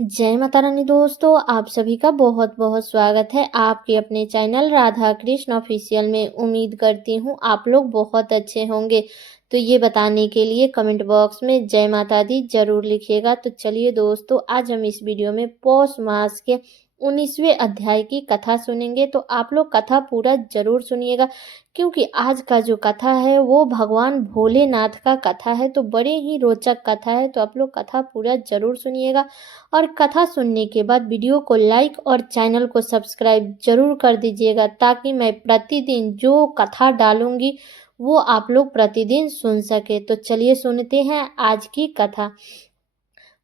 जय माता रानी दोस्तों, आप सभी का बहुत बहुत स्वागत है आपके अपने चैनल राधा कृष्ण ऑफिशियल में। उम्मीद करती हूँ आप लोग बहुत अच्छे होंगे। तो ये बताने के लिए कमेंट बॉक्स में जय माता दी जरूर लिखिएगा। तो चलिए दोस्तों, आज हम इस वीडियो में पौष मास के 19वें अध्याय की कथा सुनेंगे। तो आप लोग कथा पूरा जरूर सुनिएगा, क्योंकि आज का जो कथा है वो भगवान भोलेनाथ का कथा है। तो बड़े ही रोचक कथा है, तो आप लोग कथा पूरा जरूर सुनिएगा। और कथा सुनने के बाद वीडियो को लाइक और चैनल को सब्सक्राइब जरूर कर दीजिएगा, ताकि मैं प्रतिदिन जो कथा डालूंगी वो आप लोग प्रतिदिन सुन सके। तो चलिए सुनते हैं आज की कथा।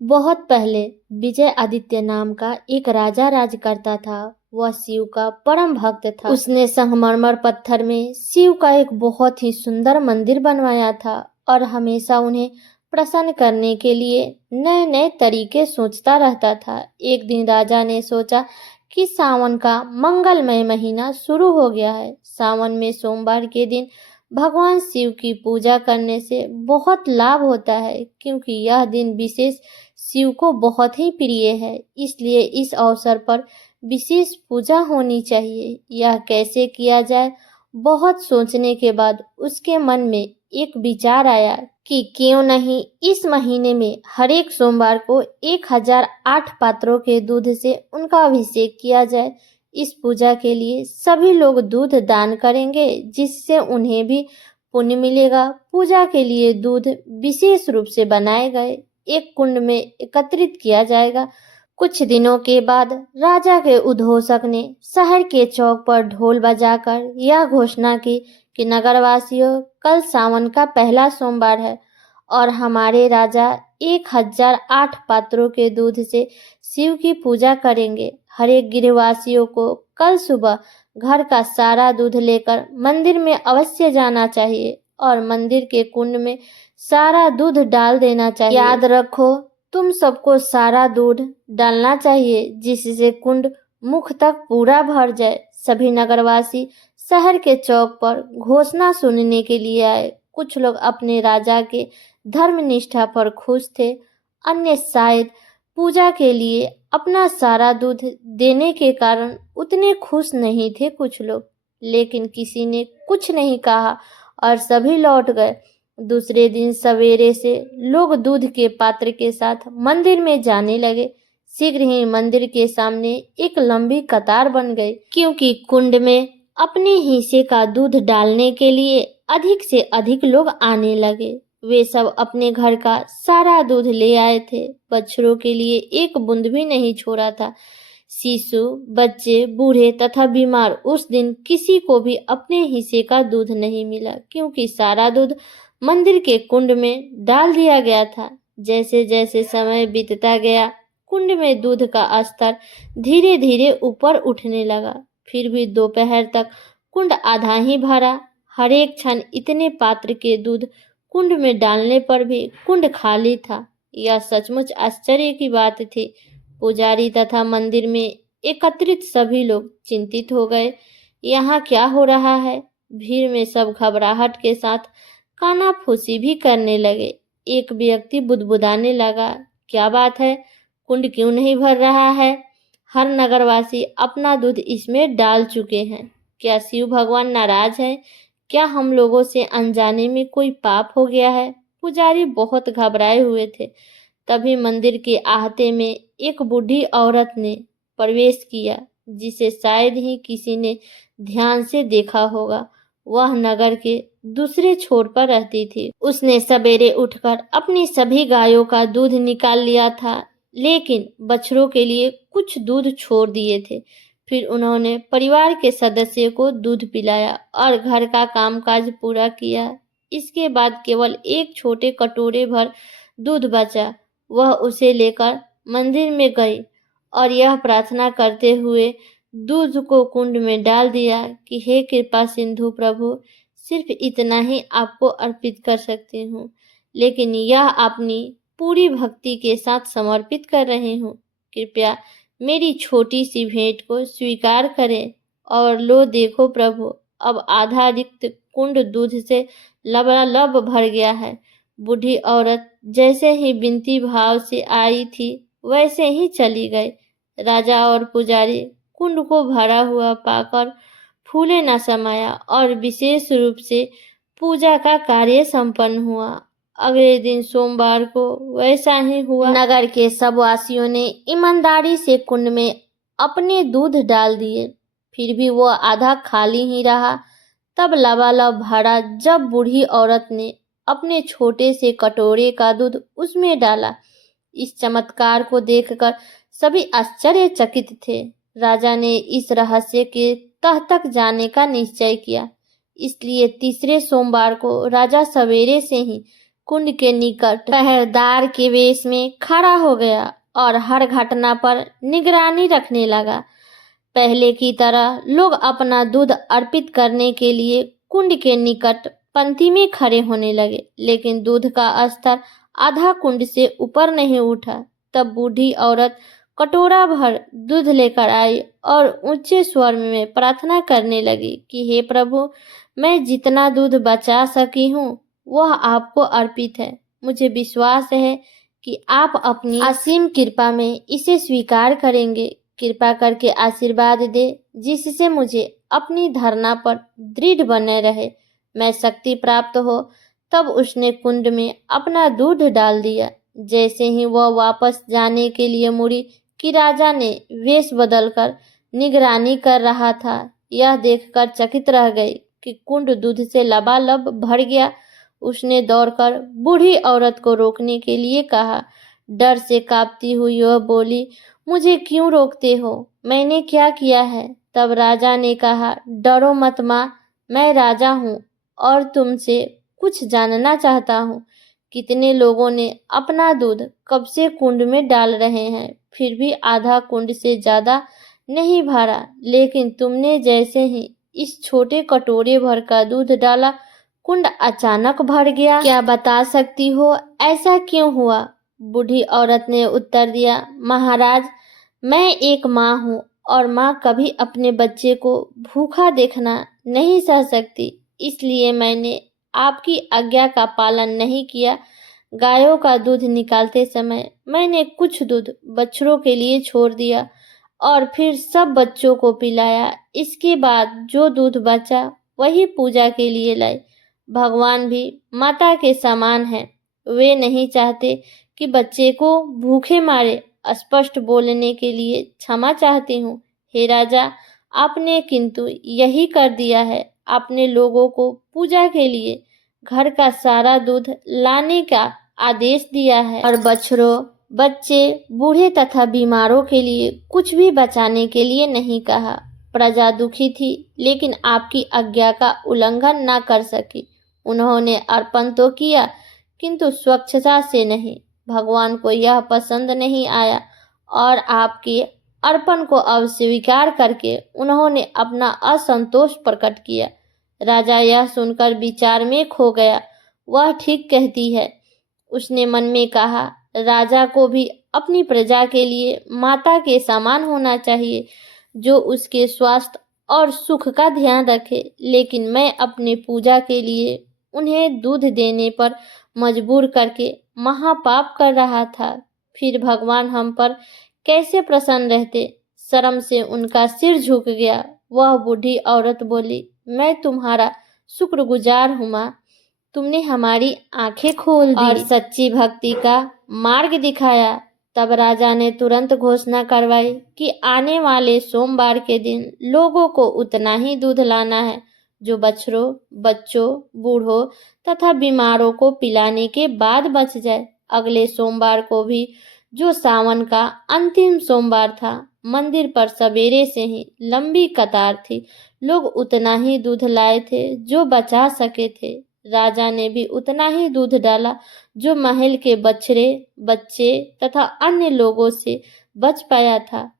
बहुत पहले विजय आदित्य नाम का एक राजा राज करता था। वह शिव का परम भक्त था। उसने संगमरमर पत्थर में शिव का एक बहुत ही सुंदर मंदिर बनवाया था और हमेशा उन्हें प्रसन्न करने के लिए नए नए तरीके सोचता रहता था। एक दिन राजा ने सोचा कि सावन का मंगलमय महीना शुरू हो गया है। सावन में सोमवार के दिन भगवान शिव की पूजा करने से बहुत लाभ होता है, क्योंकि यह दिन विशेष शिव को बहुत ही प्रिय है। इसलिए इस अवसर पर विशेष पूजा होनी चाहिए। यह कैसे किया जाए? बहुत सोचने के बाद उसके मन में एक विचार आया कि क्यों नहीं इस महीने में हर एक सोमवार को 1008 पात्रों के दूध से उनका अभिषेक किया जाए। इस पूजा के लिए सभी लोग दूध दान करेंगे, जिससे उन्हें भी पुण्य मिलेगा। पूजा के लिए दूध विशेष रूप से बनाए गए एक कुंड में एकत्रित किया जाएगा। कुछ दिनों के बाद राजा के उद्घोषक ने शहर के चौक पर ढोल बजाकर यह घोषणा की कि नगरवासियों, कल सावन का पहला सोमवार है और हमारे राजा 1008 पात्रों के दूध से शिव की पूजा करेंगे। हर एक गृहवासियों को कल सुबह घर का सारा दूध लेकर मंदिर में अवश्य जाना चाहिए और मंदिर के कुंड में सारा दूध डाल देना चाहिए। याद रखो, तुम सबको सारा दूध डालना चाहिए, जिससे कुंड मुख तक पूरा भर जाए। सभी नगरवासी शहर के चौक पर घोषणा सुनने के लिए आए। कुछ लोग अपने राजा के धर्म निष्ठा पर खुश थे, अन्य शायद पूजा के लिए अपना सारा दूध देने के कारण उतने खुश नहीं थे। कुछ लोग, लेकिन किसी ने कुछ नहीं कहा और सभी लौट गए। दूसरे दिन सवेरे से लोग दूध के पात्र के साथ मंदिर में जाने लगे। शीघ्र ही मंदिर के सामने एक लंबी कतार बन गई, क्योंकि कुंड में अपने हिस्से का दूध डालने के लिए अधिक से अधिक लोग आने लगे। वे सब अपने घर का सारा दूध ले आए थे। बछड़ों के लिए एक बूंद भी नहीं छोड़ा था। शिशु, बच्चे, बूढ़े तथा बीमार, उस दिन किसी को भी अपने हिस्से का दूध नहीं मिला, क्योंकि सारा दूध मंदिर के कुंड में डाल दिया गया था। जैसे जैसे समय बीतता गया, कुंड में दूध का स्तर धीरे धीरे ऊपर उठने लगा। फिर भी दोपहर तक कुंड आधा ही भरा। हर एक क्षण इतने पात्र के दूध कुंड में डालने पर भी कुंड खाली था। यह सचमुच आश्चर्य की बात थी। पुजारी तथा मंदिर में एकत्रित सभी लोग चिंतित हो गए। यहाँ क्या हो रहा है? भीड़ में सब घबराहट के साथ कानाफूसी भी करने लगे। एक व्यक्ति बुदबुदाने लगा, क्या बात है? कुंड क्यों नहीं भर रहा है? हर नगरवासी अपना दूध इसमें डाल चुके हैं। क्या शिव भगवान नाराज हैं? क्या हम लोगों से अनजाने में कोई पाप हो गया है? पुजारी बहुत घबराए हुए थे। तभी मंदिर के आहते में एक बूढ़ी औरत ने प्रवेश किया, जिसे शायद ही किसी ने ध्यान से देखा होगा। वह नगर के दूसरे छोर पर रहती थी। उसने सवेरे उठकर अपनी सभी गायों का दूध निकाल लिया था, लेकिन बछड़ों के लिए कुछ दूध छोड़ दिए थे। फिर उन्होंने परिवार के सदस्य को दूध पिलाया और घर का कामकाज पूरा किया। इसके बाद केवल एक छोटे कटोरे भर दूध बचा। वह उसे लेकर मंदिर में गई और यह प्रार्थना करते हुए दूध को कुंड में डाल दिया कि हे कृपा सिंधु प्रभु, सिर्फ इतना ही आपको अर्पित कर सकती हूँ, लेकिन यह अपनी पूरी भक्ति के साथ समर्पित कर रही हूँ। कृपया मेरी छोटी सी भेंट को स्वीकार करें। और लो देखो प्रभु, अब आधा रिक्त कुंड दूध से लबालब भर गया है। बूढ़ी औरत जैसे ही विनती भाव से आई थी, वैसे ही चली गई। राजा और पुजारी कुंड को भरा हुआ पाकर फूले न समाया और विशेष रूप से पूजा का कार्य संपन्न हुआ। अगले दिन सोमवार को वैसा ही हुआ। नगर के सब वासियों ने ईमानदारी से कुंड में अपने दूध डाल दिए, फिर भी वो आधा खाली ही रहा। तब लबालब भरा जब बूढ़ी औरत ने अपने छोटे से कटोरे का दूध उसमें डाला। इस चमत्कार को देखकर सभी आश्चर्यचकित थे। राजा ने इस रहस्य के तह तक जाने का निश्चय किया, इसलिए तीसरे सोमवार को राजा सवेरे से ही कुंड के निकट पहरेदार के वेश में खड़ा हो गया और हर घटना पर निगरानी रखने लगा। पहले की तरह लोग अपना दूध अर्पित करने के लिए कुंड के निकट पंक्ति में खड़े होने लगे, लेकिन दूध का स्तर आधा कुंड से ऊपर नहीं उठा। तब बूढ़ी औरत कटोरा भर दूध लेकर आई और ऊंचे स्वर में प्रार्थना करने लगी कि हे प्रभु, मैं जितना दूध बचा सकी हूँ वह आपको अर्पित है। मुझे विश्वास है कि आप अपनी असीम कृपा में इसे स्वीकार करेंगे। कृपा करके आशीर्वाद दे, जिससे मुझे अपनी धारणा पर दृढ़ बने रहे, मैं शक्ति प्राप्त हो। तब उसने कुंड में अपना दूध डाल दिया। जैसे ही वह वापस जाने के लिए मुड़ी कि राजा ने वेश बदलकर निगरानी कर रहा था। यह देखकर चकित रह गई कि कुंड दूध से लबालब भर गया। उसने दौड़कर बूढ़ी औरत को रोकने के लिए कहा। डर से कांपती हुई वह बोली, मुझे क्यों रोकते हो? मैंने क्या किया है? तब राजा ने कहा, डरो मत माँ, मैं राजा हूँ और तुमसे कुछ जानना चाहता हूँ। कितने लोगों ने अपना दूध कब से कुंड में डाल रहे हैं, फिर भी आधा कुंड से ज्यादा नहीं भरा, लेकिन तुमने जैसे ही इस छोटे कटोरे भर का दूध डाला, कुंड अचानक भर गया। क्या बता सकती हो ऐसा क्यों हुआ? बूढ़ी औरत ने उत्तर दिया, महाराज, मैं एक माँ हूँ और माँ कभी अपने बच्चे को भूखा देखना नहीं सह सकती, इसलिए मैंने आपकी आज्ञा का पालन नहीं किया। गायों का दूध निकालते समय मैंने कुछ दूध बछड़ों के लिए छोड़ दिया और फिर सब बच्चों को पिलाया। इसके बाद जो दूध बचा वही पूजा के लिए लाई। भगवान भी माता के समान है, वे नहीं चाहते कि बच्चे को भूखे मारे। स्पष्ट बोलने के लिए क्षमा चाहती हूँ हे राजा, आपने किंतु यही कर दिया है। आपने लोगों को पूजा के लिए घर का सारा दूध लाने का आदेश दिया है और बछड़ों, बच्चे, बूढ़े तथा बीमारों के लिए कुछ भी बचाने के लिए नहीं कहा। प्रजा दुखी थी, लेकिन आपकी आज्ञा का उल्लंघन न कर सकी। उन्होंने अर्पण तो किया, किंतु स्वच्छता से नहीं। भगवान को यह पसंद नहीं आया और आपके अर्पण को अस्वीकार करके उन्होंने अपना असंतोष प्रकट किया। राजा यह सुनकर विचार में खो गया। वह ठीक कहती है, उसने मन में कहा। राजा को भी अपनी प्रजा के लिए माता के समान होना चाहिए, जो उसके स्वास्थ्य और सुख का ध्यान रखे। लेकिन मैं अपने पूजा के लिए उन्हें दूध देने पर मजबूर करके महापाप कर रहा था। फिर भगवान हम पर कैसे प्रसन्न रहते? शर्म से उनका सिर झुक गया। वह बूढ़ी औरत बोली, मैं तुम्हारा शुक्रगुजार हूँ माँ, तुमने हमारी आंखें खोल दी और सच्ची भक्ति का मार्ग दिखाया। तब राजा ने तुरंत घोषणा करवाई कि आने वाले सोमवार के दिन लोगों को उतना ही दूध लाना है जो बछड़ों, बच्चों, बूढ़ों तथा बीमारों को पिलाने के बाद बच जाए। अगले सोमवार को भी, जो सावन का अंतिम सोमवार था, मंदिर पर सवेरे से ही लंबी कतार थी। लोग उतना ही दूध लाए थे जो बचा सके थे। राजा ने भी उतना ही दूध डाला जो महल के बछड़े, बच्चे तथा अन्य लोगों से बच पाया था।